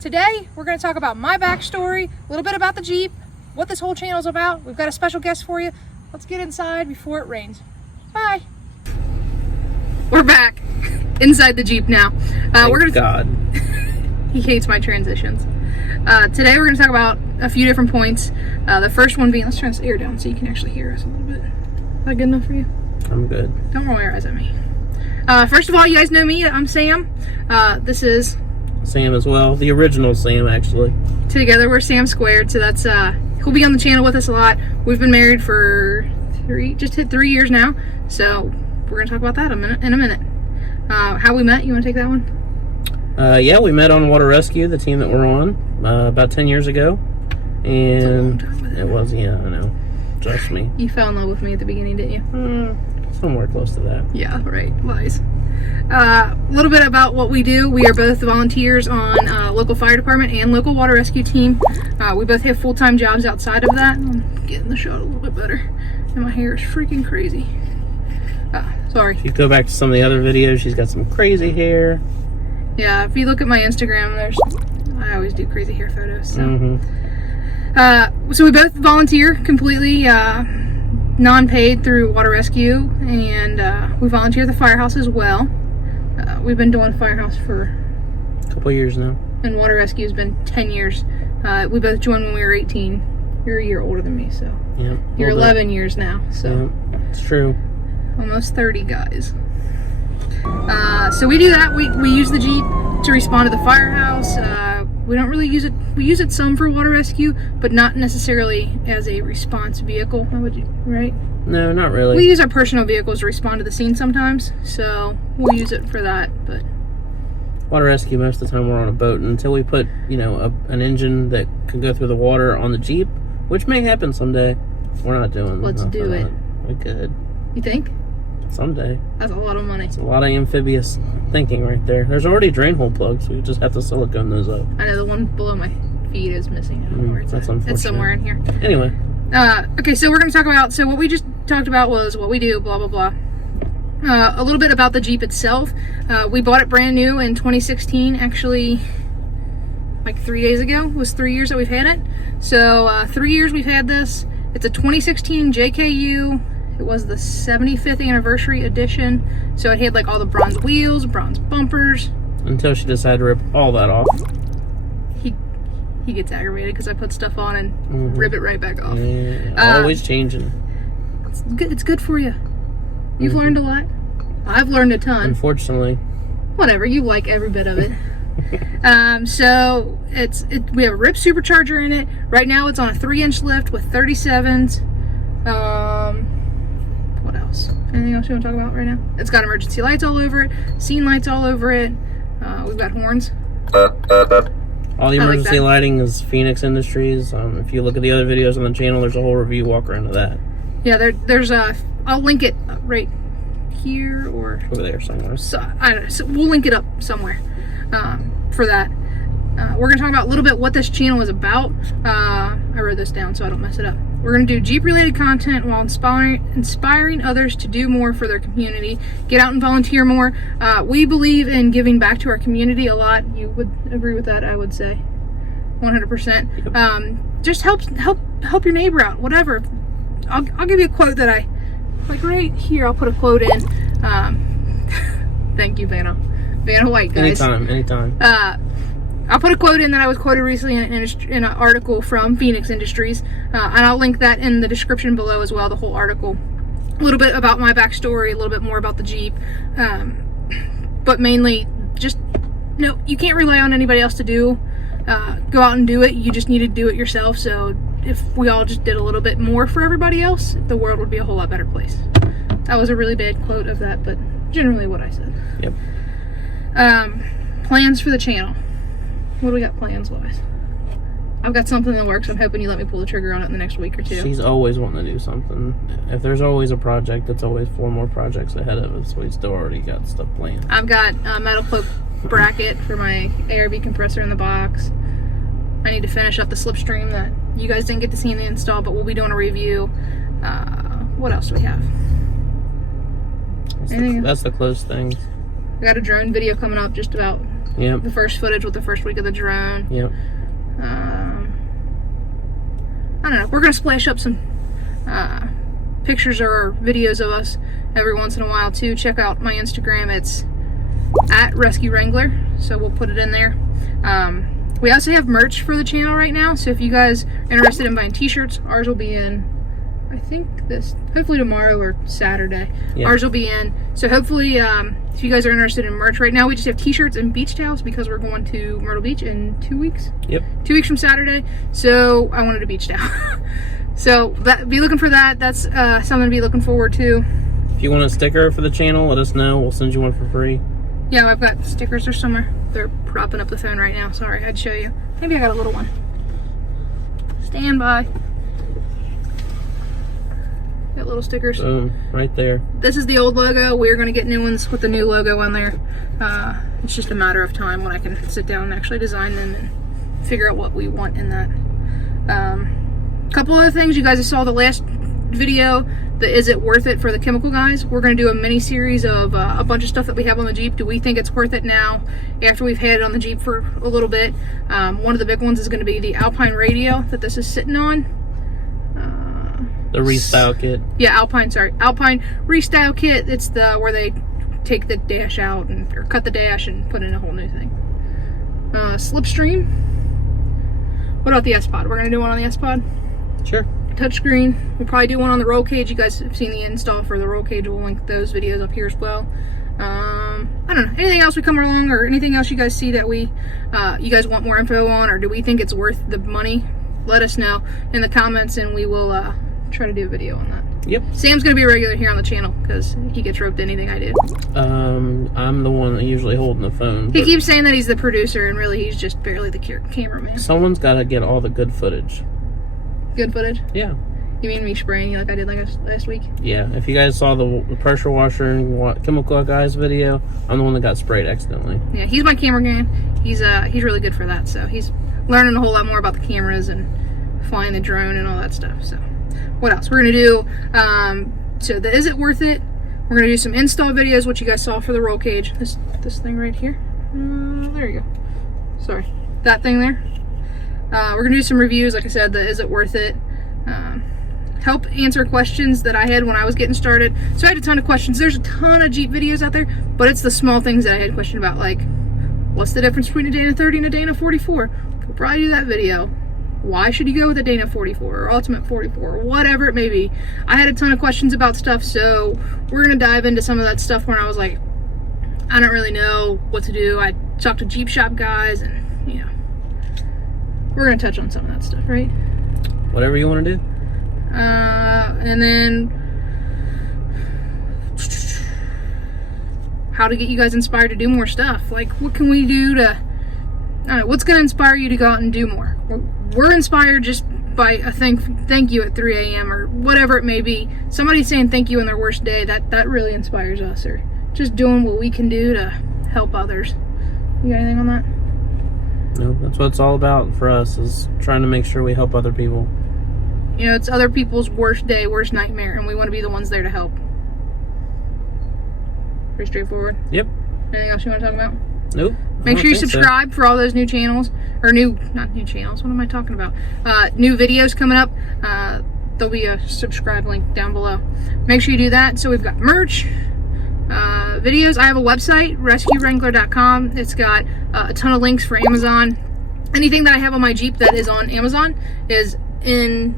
Today, we're going to talk about my backstory, a little bit about the Jeep, what this whole channel is about. We've got a special guest for you. Let's get inside before it rains. Bye. We're back inside the Jeep now. Thank God. He hates my transitions. Today, we're going to talk about a few different points. The first one being, let's turn this air down so you can actually hear us a little bit. Is that good enough for you? I'm good. Don't roll your eyes at me. First of all, you guys know me. I'm Sam. This is Sam as well. The original Sam, actually. Together we're Sam Squared. So that's he'll be on the channel with us a lot. We've been married for just hit 3 years now. So we're gonna talk about that in a minute. How we met? You want to take that one? Yeah, we met on Water Rescue, the team that we're on, about 10 years ago, and it was, yeah, I know. Trust me. You fell in love with me at the beginning, didn't you? Somewhere close to that. Yeah, right. Lies. A little bit about what we do. We are both volunteers on local fire department and local water rescue team. We both have full-time jobs outside of that. I'm getting the shot a little bit better. And my hair is freaking crazy. Sorry. If you go back to some of the other videos, she's got some crazy hair. Yeah, if you look at my Instagram, I always do crazy hair photos. So, so we both volunteer completely. Non-paid through Water Rescue, and we volunteer at the firehouse as well. We've been doing firehouse for a couple years now, and Water Rescue has been 10 years. We both joined when we were 18. You're a year older than me, so yeah, you're 11 years now. So yeah, it's true. Almost 30, guys. So we do that. We use the Jeep to respond to the firehouse. We don't really use it. We use it some for water rescue, but not necessarily as a response vehicle. How would you, right? No, not really. We use our personal vehicles to respond to the scene sometimes, so we'll use it for that. But water rescue, most of the time we're on a boat until we put, you know, an engine that can go through the water on the Jeep, which may happen someday. We're not doing. Let's do it. We could. You think? Someday. That's a lot of money. It's a lot of amphibious thinking right there. There's already drain hole plugs. We just have to silicone those up. I know the one below my feet is missing. I don't know where it's That's at. unfortunate. It's somewhere in here. Anyway. Okay, so we're going to talk about, so what we just talked about was what we do, blah, blah, blah. A little bit about the Jeep itself. We bought it brand new in 2016, actually, like 3 days ago. It was 3 years that we've had it. So 3 years we've had this. It's a 2016 JKU. It was the 75th anniversary edition. So it had like all the bronze wheels, bronze bumpers. Until she decided to rip all that off. He gets aggravated because I put stuff on and rip it right back off. Yeah, always changing. It's good for you. You've learned a lot. I've learned a ton. Unfortunately. Whatever, you like every bit of it. So we have a RIP supercharger in it. Right now it's on a 3-inch lift with 37s. What else? Anything else you want to talk about right now? It's got emergency lights all over it, scene lights all over it. We've got horns. All the emergency lighting is Phoenix Industries. If you look at the other videos on the channel, there's a whole review walk around of that. Yeah, there's I'll link it right here or over there somewhere. So I don't know. So we'll link it up somewhere for that. We're gonna talk about a little bit what this channel is about. I wrote this down so I don't mess it up. We're gonna do Jeep-related content while inspiring others to do more for their community. Get out and volunteer more. We believe in giving back to our community a lot. You would agree with that, I would say, 100%. Yep. Just help your neighbor out. Whatever. I'll give you a quote that I like right here. I'll put a quote in. Thank you, Vanna White, guys. Anytime. I'll put a quote in that I was quoted recently in an article from Phoenix Industries, and I'll link that in the description below as well, the whole article. A little bit about my backstory, a little bit more about the Jeep, but mainly just, no, you can't rely on anybody else to go out and do it. You just need to do it yourself. So if we all just did a little bit more for everybody else, the world would be a whole lot better place. That was a really bad quote of that, but generally what I said. Yep. Plans for the channel. What do we got plans wise? I've got something in the works. I'm hoping you let me pull the trigger on it in the next week or two. She's always wanting to do something. If there's always a project, it's always 4 more projects ahead of us. We still already got stuff planned. I've got a metal cloak bracket for my ARB compressor in the box. I need to finish up the Slipstream that you guys didn't get to see in the install, but we'll be doing a review. What else do we have? That's the close things. I got a drone video coming up just about Yep. The first footage with the first week of the drone. Yep. I don't know. We're gonna splash up some pictures or videos of us every once in a while too. Check out my Instagram. It's @RescueWrangler. So we'll put it in there. We also have merch for the channel right now. So if you guys are interested in buying t-shirts, ours will be in, I think hopefully tomorrow or Saturday. Yeah. Ours will be in. So hopefully, if you guys are interested in merch right now, we just have t-shirts and beach towels because we're going to Myrtle Beach in 2 weeks. Yep. 2 weeks from Saturday. So I wanted a beach towel. So be looking for that. That's something to be looking forward to. If you want a sticker for the channel, let us know. We'll send you one for free. Yeah, I've got stickers there somewhere. They're propping up the phone right now. Sorry, I'd show you. Maybe I got a little one. Stand by. Got little stickers. Boom, right there. This is the old logo. We're going to get new ones with the new logo on there. It's just a matter of time when I can sit down and actually design them and figure out what we want in that. Couple other things. You guys saw the last video, the Is It Worth It for the chemical guys. We're going to do a mini series of a bunch of stuff that we have on the Jeep. Do we think it's worth it now after we've had it on the Jeep for a little bit? One of the big ones is going to be the Alpine radio that this is sitting on. The restyle kit. Yeah, Alpine restyle kit. It's the where they take the dash out or cut the dash and put in a whole new thing. Slipstream. What about the S-Pod? We're going to do one on the S-Pod. Sure. Touchscreen. We'll probably do one on the roll cage. You guys have seen the install for the roll cage. We'll link those videos up here as well. I don't know. Anything else we come along or anything else you guys see that you guys want more info on, or do we think it's worth the money? Let us know in the comments and we will try to do a video on that. Yep. Sam's going to be a regular here on the channel because he gets roped to anything I do. I'm the one that usually holding the phone. He keeps saying that he's the producer and really he's just barely the cameraman. Someone's got to get all the good footage. Good footage? Yeah. You mean me spraying you like I did last week? Yeah. If you guys saw the pressure washer and chemical guys video, I'm the one that got sprayed accidentally. Yeah, he's my cameraman. He's really good for that. So he's learning a whole lot more about the cameras and flying the drone and all that stuff. So what else? We're gonna do so the Is It Worth It? We're gonna do some install videos, which you guys saw for the roll cage. This thing right here. There you go. Sorry, that thing there. We're gonna do some reviews, like I said, the Is It Worth It? Help answer questions that I had when I was getting started. So I had a ton of questions. There's a ton of Jeep videos out there, but it's the small things that I had a question about, like what's the difference between a Dana 30 and a Dana 44? We'll probably do that video. Why should you go with a Dana 44 or Ultimate 44 or whatever it may be? I had a ton of questions about stuff, so we're gonna dive into some of that stuff when I was like, I don't really know what to do. I talked to Jeep shop guys and we're gonna touch on some of that stuff, right? Whatever you want to do. And then how to get you guys inspired to do more stuff. Like, what can we do to, I don't know, what's gonna inspire you to go out and do more? We're inspired just by a thank you at 3 a.m. or whatever it may be. Somebody saying thank you on their worst day, that really inspires us, or just doing what we can do to help others. You got anything on that? No, that's what it's all about for us, is trying to make sure we help other people. You know, it's other people's worst day, worst nightmare, and we want to be the ones there to help. Pretty straightforward. Yep. Anything else you want to talk about? Nope. Make sure you subscribe for all those new channels, or not new channels, what am I talking about? New videos coming up. There'll be a subscribe link down below. Make sure you do that. So we've got merch, videos. I have a website, RescueWrangler.com. It's got a ton of links for Amazon. Anything that I have on my Jeep that is on Amazon is on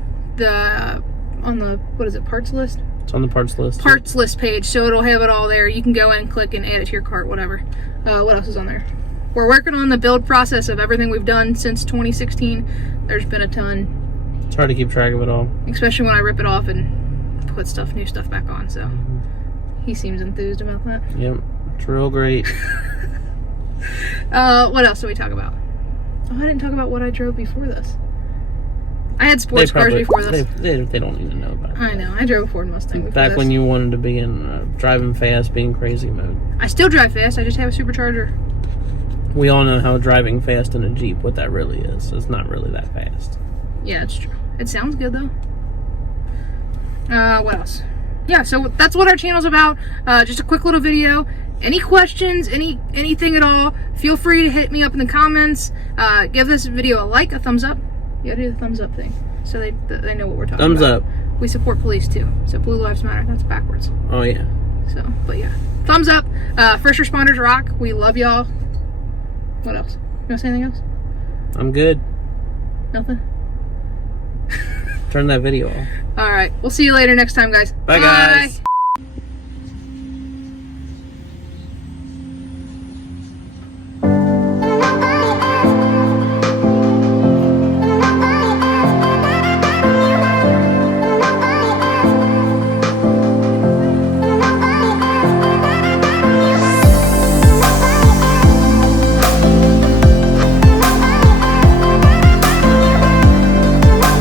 the what is it, parts list? It's on the parts list. Parts list page, so it'll have it all there. You can go in and click and add it to your cart, whatever. What else is on there? We're working on the build process of everything we've done since 2016. There's been a ton. It's hard to keep track of it all. Especially when I rip it off and put new stuff back on, so he seems enthused about that. Yep, it's real great. What else do we talk about? Oh, I didn't talk about what I drove before this. I had sports cars before this. They don't need to know about that. I know. I drove a Ford Mustang before Back this. when you wanted to be in driving fast, being crazy mode. I still drive fast. I just have a supercharger. We all know how driving fast in a Jeep, what that really is. It's not really that fast. Yeah, it's true. It sounds good, though. What else? Yeah, so that's what our channel's about. Just a quick little video. any questions, anything at all, feel free to hit me up in the comments. Give this video a like, a thumbs up. You gotta do the thumbs up thing so they know what we're talking Thumbs about. up. We support police too. So Blue Lives Matter. That's backwards. Oh yeah. So, but yeah, thumbs up. First responders rock. We love y'all. What else? You want to say anything else? I'm good. Nothing? Turn that video off. All right. We'll see you later next time, guys. Bye, guys.